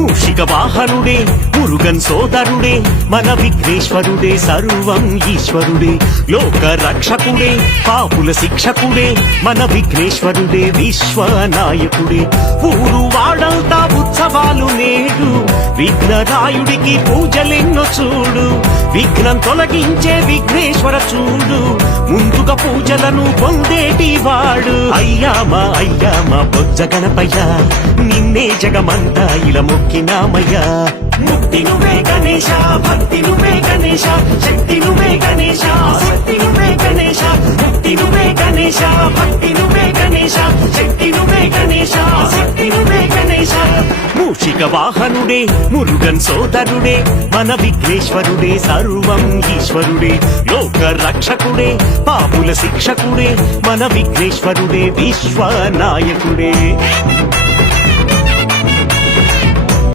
మూషిక వాహనుడే మురుగన్ సోదరుడే మన విఘ్నేశ్వరుడే సర్వం ఈశ్వరుడే లోక రక్షకుడే పాపుల శిక్షకుడే మన విఘ్నేశ్వరుడే విశ్వనాయకుడే ఊరు వాడంతా ఉత్సవాలు నేడు విఘ్నరాయుడికి పూజలెన్నో చూడు విఘ్నం తొలగించే విఘ్నేశ్వర చూడు ముందుగా పూజలను పొందేటి వాడు అయ్యామా బొజ్జ గణపయ్య నిన్నే జగమంతా ఇలా మొక్కినామయ్యా ముక్తి నువ్వే గణేశ భక్తి నువ్వే గణేశ శక్తి నువ్వే గణేశ శక్తి నువ్వే గణేశ ముక్తి నువ్వే గణేశ భక్తి నువ్వే గణేశ శక్తి నువ్వే గణేశ శక్తి నువ్వే గణేశ మూషిక వాహనుడే మురుగన్ సోదరుడే మన విఘ్నేశ్వరుడే సర్వం ఈశ్వరుడే లోక రక్షకుడే పాపుల శిక్షకుడే మన విఘ్నేశ్వరుడే విశ్వనాయకుడే